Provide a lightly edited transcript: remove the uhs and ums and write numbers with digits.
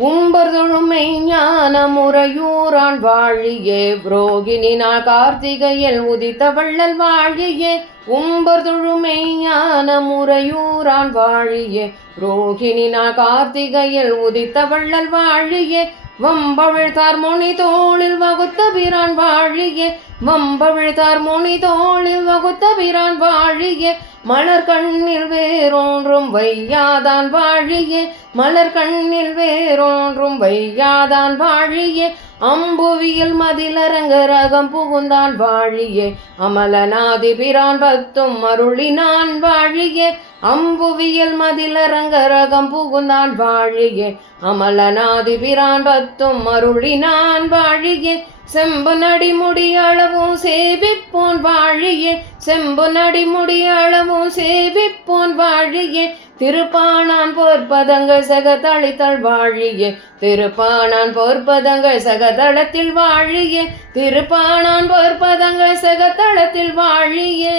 உம்பர்தொழுமை ஞான முறையூரான் வாழியே புரோகினினால் கார்த்திகையில் உதித்த வள்ளல் வாழியே உம்பர்தொழுமை ஞான முறையூரான் வாழியே புரோகினினால் கார்த்திகையில் உதித்த வள்ளல் வாழியே வம்பவிழ்த்தார் மொழி தோளில் வகுத்த பிரான் வாழியே வம்பவிழ்த்தார் மொழி தோளில் வகுத்த பிரான் வாழியே மலர் கண்ணில் வேறொன்றும் வையாதான் வாழியே மலர் கண்ணில் வேறொன்றும் வையாதான் வாழியே அம்புவியில் மதிலரங்க ரகம் புகுந்தான் வாழியே அமலநாதி பிரான் பத்தும் அருளினான் வாழியே அம்புவியில் மதிலரங்க ரகம் புகுந்தான் வாழியே அமலநாதி பிரான் பத்தும் அருளினான் வாழியே செம்பு நடிமுடி அளவும் சேவிப்போன் வாழியே செம்பு நடிமுடி அளவும் சேவிப்போன் வாழியே திருப்பானான் பொற்பதங்கள் சகதளித்தல் வாழியே திருப்பானான் பொற்பதங்கள் சகதளத்தில் வாழியே திருப்பானான் பொற்பதங்கள் சகதளத்தில் வாழியே.